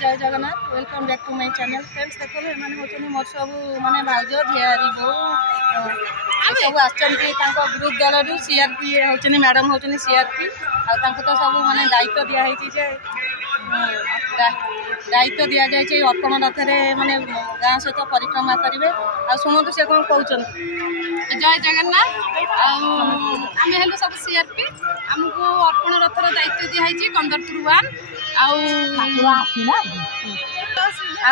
जय Jagannath welcome back to my channel friends. देखो मैंने होचनी मोर सब माने भाउज झियारी बो सब आछंती तांको ग्रुप दल सीआरपी होचनी मैडम होचनी सीआरपी आ तांको तो सब माने दायित्व दिया हेची जे दायित्व दिया जाए अर्पण रथ माने गाँ सहित परिक्रमा करेंगे आ शुणु से कौन कहते जय जगन्नाथ आम हेलु सब सीआरपी आमको अर्पण रथर दायित्व दिखाई कंदरपुर वन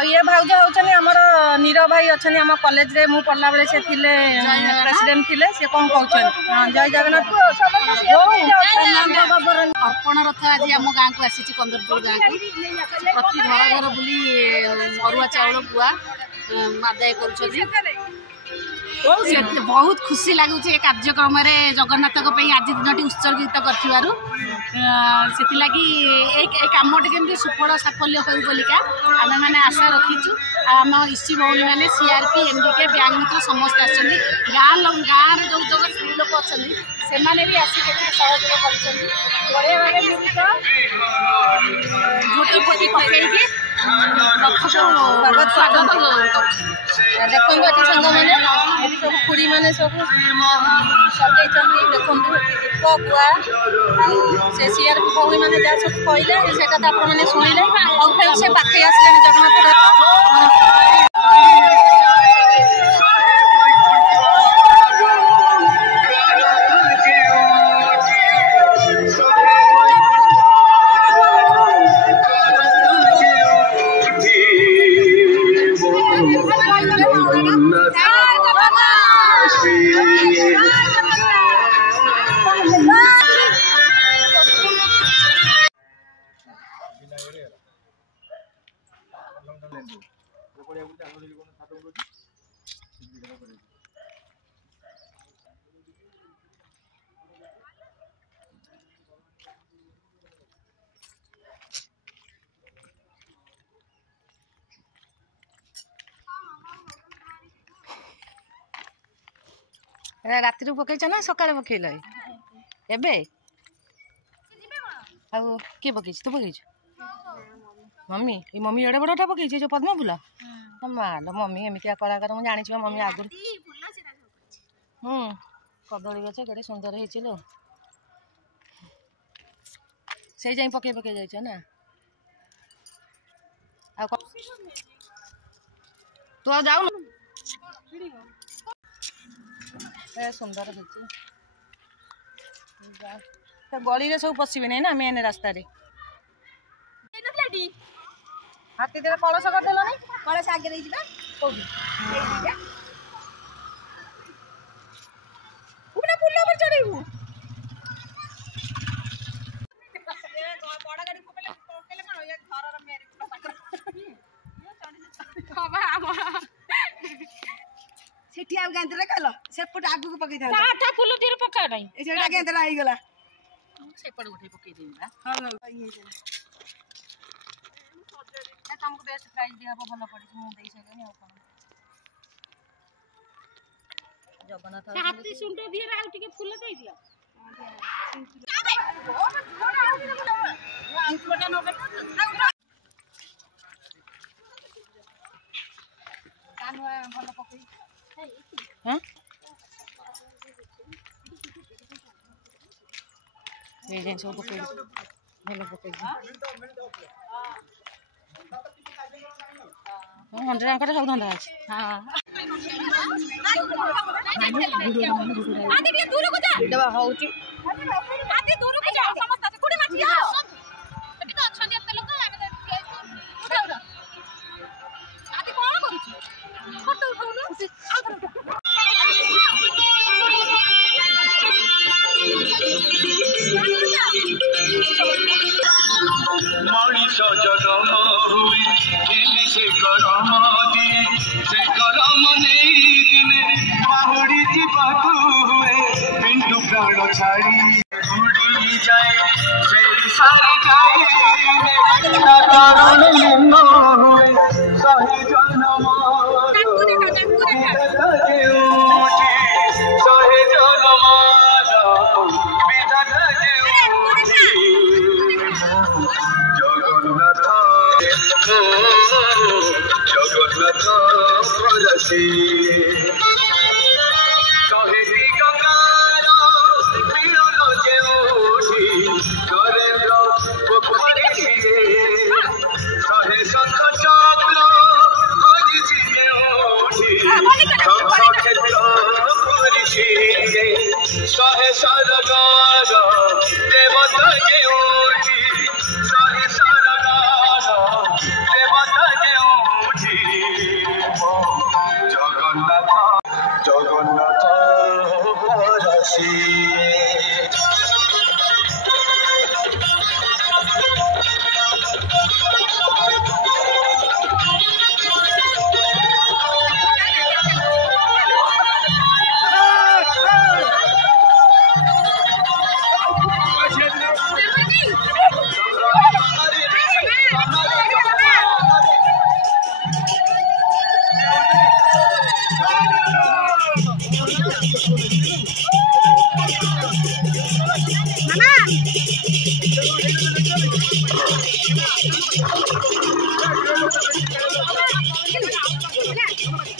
ये भाउज होचनी हमर नीरव भाई अच्छा आम कॉलेज रे मु पढ़ला बेले से थिले प्रेसिडेंट थिले से कौन कहते जय जगन्नाथ अर्पण रथ आज आम गाँ को आसी कंदरपुर गाँ को प्रति घर घर बुली अरुआ चाउल गुआ आदाय कर बहुत खुशी लगुच कार्यक्रम जगन्नाथ आज दिन उत्सर्गित कर कमटी केमती सुफल साफल्य करू बोलिका आम मैंने आशा रखीचु आम इसी भौणी मैंने सीआरपी एमडीके बैंक मित्र समस्त आँ गाँव जो जो स्त्री लोक अच्छा से भी आसिक सहयोग कर झोटी पोटी पकई स्वागत देखो सांग मैंने सब खुड़ी मैंने सब सजे देखो दीप गुआ से सीआरपी भौणी मैंने जहाँ सब कहले से आपने शुणिले और फिर से पाखे आसले जगन्नाथ राति पकईच ना सकाଳେ पकईल एबे किए पकईछ तू पकईछ मम्मी ये मम्मी एडे बड़टा पकईछ जो पद्म फूल माल मम्मी एमती कलाकार मुझे जानी मम्मी आगुरी कदली गछ केड़े सुंदर हो से जाई पकई पकई जाइछ ना तू आ जाऊ सुंदर गली रे सब पशिबे नहीं ना मेन रास्ता रे हाथी दे कलश करदेल नहीं कलश आगे नहीं जिबा कोठी उबना पुल्ला पर चढ़ीबू बड़ा गाड़ी पकेले कोन ये घर रे मेरे बाबा सेठी आ गेंदरा कल सेपट आगु को पकई था आठा फूल तीर पका नहीं एटा गेंदरा आई गला सेपट उठे पकई देबा हां ये ना तुमको बेस्ट प्राइस दिया भल पड़ी मु देई सके आ कोन जगन्नाथ हाथी सुंड दिए आ टिके फूल देई दिया भल पकई हाँ ये जेन सब पकई भल पकई हंड्रेड आंकर सब धंदा अछि हां आदि के दूर को जा दबा होउची आदि दूर को जा समस्त से कुडी माछी आ एटी तो अच्छा एते लोक आमे आदि कोन करूची फोटो उठाउनु मनीष जन्म हुए से करम दिए से करम नहीं दिने बाहुड़ी जीवाकू हुए पिंडू प्राण छाड़ी उड़ी जाए से सारी जाए कारण लिंग हुए सही जन्म सही जन्म जगन्नाथ जगन्नाथ परसी कहेती गंगार मिलन जेउठी नरेंद्र पोखरी शहे शंख चक्र हरिछि जेउठी क्षेत्र पुरिछि शहे सरगार देवता जेउठी शहे सरगार देवता जेउठी जगन्नाथ जगन्नाथ परसी Mama!